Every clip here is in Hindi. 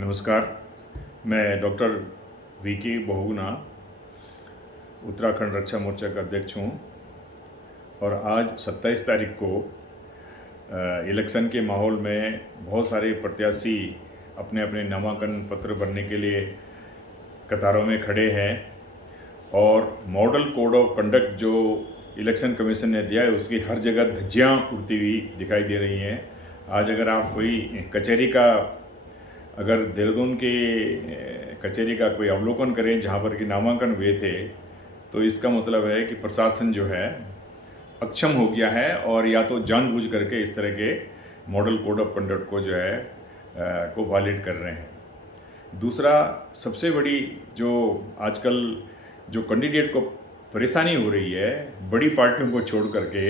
नमस्कार। मैं डॉक्टर वीके बहुगुणा उत्तराखंड रक्षा मोर्चा का अध्यक्ष हूँ और आज 27 तारीख को इलेक्शन के माहौल में बहुत सारे प्रत्याशी अपने अपने नामांकन पत्र भरने के लिए कतारों में खड़े हैं और मॉडल कोड ऑफ कंडक्ट जो इलेक्शन कमीशन ने दिया है उसकी हर जगह धज्जियाँ उड़ती हुई दिखाई दे रही हैं। आज अगर आप कोई कचहरी का अगर देहरादून के कचहरी का कोई अवलोकन करें जहाँ पर कि नामांकन हुए थे तो इसका मतलब है कि प्रशासन जो है अक्षम हो गया है और या तो जानबूझ करके इस तरह के मॉडल कोड ऑफ कंडक्ट को जो है को वायलेट कर रहे हैं। दूसरा सबसे बड़ी जो आजकल जो कैंडिडेट को परेशानी हो रही है बड़ी पार्टियों को छोड़ करके,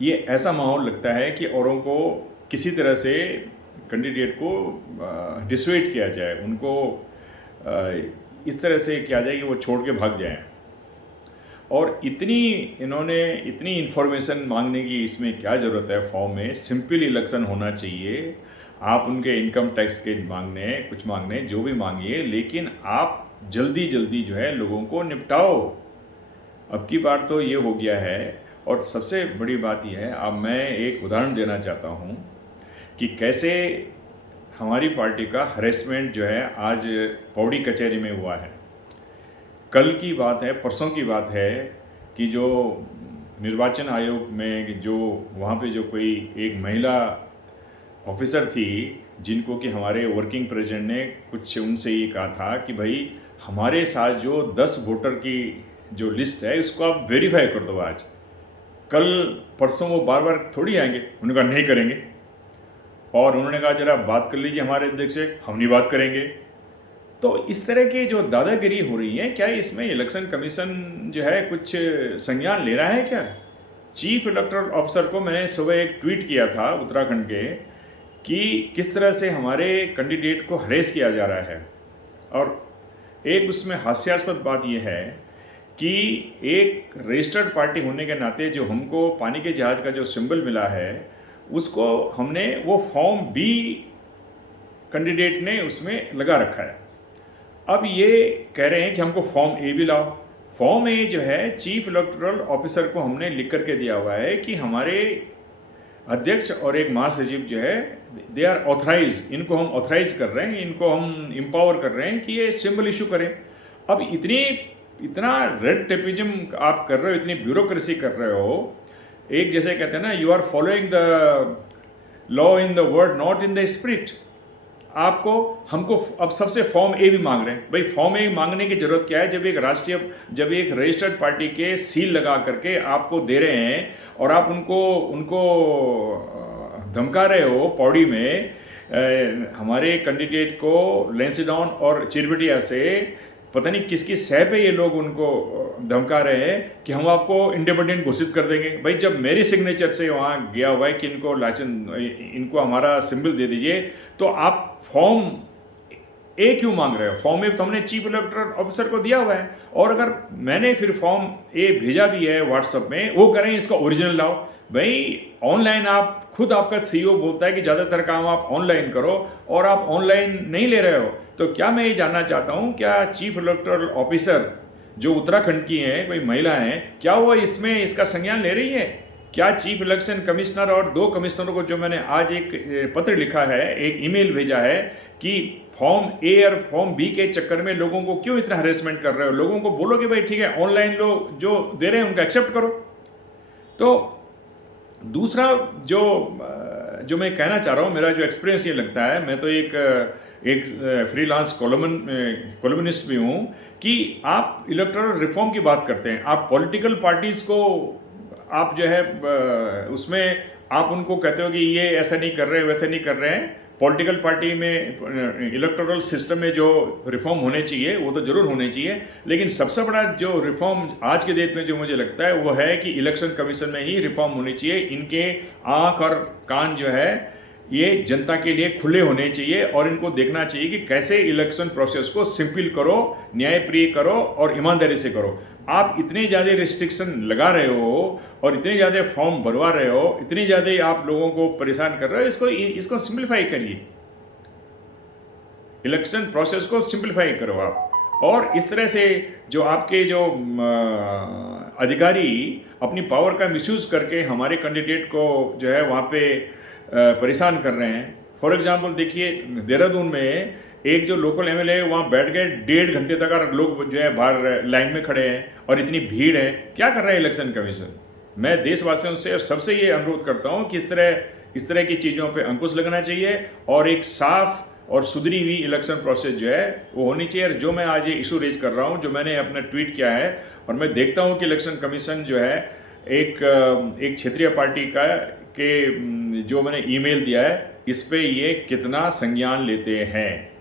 ये ऐसा माहौल लगता है कि औरों को किसी तरह से कैंडिडेट को डिसवेट किया जाए, उनको इस तरह से किया जाए कि वो छोड़ के भाग जाएं। और इन्होंने इतनी इन्फॉर्मेशन मांगने की इसमें क्या ज़रूरत है। फॉर्म में सिंपल इलेक्शन होना चाहिए। आप उनके इनकम टैक्स के मांगने कुछ मांगने जो भी मांगिए, लेकिन आप जल्दी जल्दी जो है लोगों को निपटाओ। अब की बार तो ये हो गया है। और सबसे बड़ी बात यह है, अब मैं एक उदाहरण देना चाहता हूँ कि कैसे हमारी पार्टी का हरेसमेंट जो है आज पौड़ी कचहरी में हुआ है। कल की बात है, परसों की बात है कि जो निर्वाचन आयोग में जो वहाँ पे जो कोई एक महिला ऑफिसर थी जिनको कि हमारे वर्किंग प्रेसिडेंट ने कुछ उनसे ये कहा था कि भाई हमारे साथ जो 10 वोटर की जो लिस्ट है उसको आप वेरीफाई कर दो। आज कल परसों वो बार बार थोड़ी आएंगे, उन्होंने कहा नहीं करेंगे। और उन्होंने कहा जरा बात कर लीजिए हमारे अध्यक्ष से, हम नहीं बात करेंगे। तो इस तरह की जो दादागिरी हो रही है, क्या इसमें इलेक्शन कमीशन जो है कुछ संज्ञान ले रहा है क्या? चीफ इलेक्टोरल ऑफिसर को मैंने सुबह एक ट्वीट किया था उत्तराखंड के कि किस तरह से हमारे कैंडिडेट को हरेस किया जा रहा है। और एक उसमें हास्यास्पद बात यह है कि एक रजिस्टर्ड पार्टी होने के नाते जो हमको पानी के जहाज़ का जो सिंबल मिला है उसको हमने वो फॉर्म बी कैंडिडेट ने उसमें लगा रखा है। अब ये कह रहे हैं कि हमको फॉर्म ए भी लाओ। फॉर्म ए जो है चीफ इलेक्टोरल ऑफिसर को हमने लिख करके दिया हुआ है कि हमारे अध्यक्ष और एक महासचिव जो है दे आर ऑथराइज, इनको हम ऑथराइज कर रहे हैं, इनको हम एम्पावर कर रहे हैं कि ये सिंबल इशू करें। अब इतना रेड टेपिज्म आप कर रहे हो, इतनी ब्यूरोक्रेसी कर रहे हो। एक जैसे कहते हैं ना, you are following the law in the word not in the spirit. हमको अब सबसे फॉर्म ए भी मांग रहे हैं। भाई फॉर्म ए मांगने की जरूरत क्या है जब एक रजिस्टर्ड पार्टी के सील लगा करके आपको दे रहे हैं और आप उनको धमका रहे हो पौड़ी में हमारे कैंडिडेट को लेंसडाउन और चिरबटिया से पता नहीं किसकी सह पे ये लोग उनको धमका रहे हैं कि हम आपको इंडिपेंडेंट घोषित कर देंगे। भाई जब मेरी सिग्नेचर से वहाँ गया हुआ है कि इनको लाइसेंस, इनको हमारा सिंबल दे दीजिए, तो आप फॉर्म ए क्यों मांग रहे हो? फॉर्म ए तो हमने चीफ इलेक्टोरल ऑफिसर को दिया हुआ है। और अगर मैंने फिर फॉर्म ए भेजा भी है व्हाट्सएप में, वो करें इसका ओरिजिनल लाओ। भाई ऑनलाइन आप खुद, आपका सीईओ बोलता है कि ज़्यादातर काम आप ऑनलाइन करो और आप ऑनलाइन नहीं ले रहे हो। तो क्या मैं ये जानना चाहता हूँ, क्या चीफ इलेक्टोरल ऑफिसर जो उत्तराखंड की हैं, कोई महिला हैं, क्या वो इसमें इसका संज्ञान ले रही है? क्या चीफ इलेक्शन कमिश्नर और 2 कमिश्नरों को जो मैंने आज एक पत्र लिखा है, एक ईमेल भेजा है कि फॉर्म ए और फॉर्म बी के चक्कर में लोगों को क्यों इतना हरेसमेंट कर रहे हो? लोगों को बोलो कि भाई ठीक है ऑनलाइन लोग जो दे रहे हैं उनका एक्सेप्ट करो। तो दूसरा जो मैं कहना चाह रहा हूँ, मेरा जो एक्सपीरियंस ये लगता है, मैं तो एक फ्रीलांस कॉलमनिस्ट भी हूँ, कि आप इलेक्टोरल रिफॉर्म की बात करते हैं, आप पॉलिटिकल पार्टीज़ को आप जो है उसमें आप उनको कहते हो कि ये ऐसा नहीं कर रहे हैं, वैसे नहीं कर रहे हैं। पॉलिटिकल पार्टी में इलेक्टोरल सिस्टम में जो रिफॉर्म होने चाहिए वो तो ज़रूर होने चाहिए, लेकिन सबसे बड़ा जो रिफॉर्म आज के डेट में जो मुझे लगता है वो है कि इलेक्शन कमीशन में ही रिफॉर्म होनी चाहिए। इनके आँख और कान जो है ये जनता के लिए खुले होने चाहिए और इनको देखना चाहिए कि कैसे इलेक्शन प्रोसेस को सिंपल करो, न्यायप्रिय करो और ईमानदारी से करो। आप इतने ज़्यादा रिस्ट्रिक्शन लगा रहे हो और इतने ज़्यादा फॉर्म भरवा रहे हो, इतनी ज़्यादा आप लोगों को परेशान कर रहे हो, इसको सिंप्लीफाई करिए। इलेक्शन प्रोसेस को सिंप्लीफाई करो आप। और इस तरह से जो आपके जो अधिकारी अपनी पावर का मिसयूज़ करके हमारे कैंडिडेट को जो है वहाँ पे परेशान कर रहे हैं। फॉर एग्जांपल देखिए, देहरादून में एक जो लोकल एमएलए है वहाँ बैठ गए 1.5 घंटे तक, और लोग जो है बाहर लाइन में खड़े हैं और इतनी भीड़ है। क्या कर रहा है इलेक्शन कमीशन? मैं देशवासियों से और सबसे ये अनुरोध करता हूँ कि इस तरह की चीज़ों पे अंकुश लगना चाहिए और एक साफ और सुधरी हुई इलेक्शन प्रोसेस जो है वो होनी चाहिए। और जो मैं आज ये इशू रेज कर रहा हूँ, जो मैंने अपना ट्वीट किया है, और मैं देखता हूँ कि इलेक्शन कमीशन जो है एक क्षेत्रीय पार्टी का के जो मैंने ईमेल दिया है, इस पे ये कितना संज्ञान लेते हैं।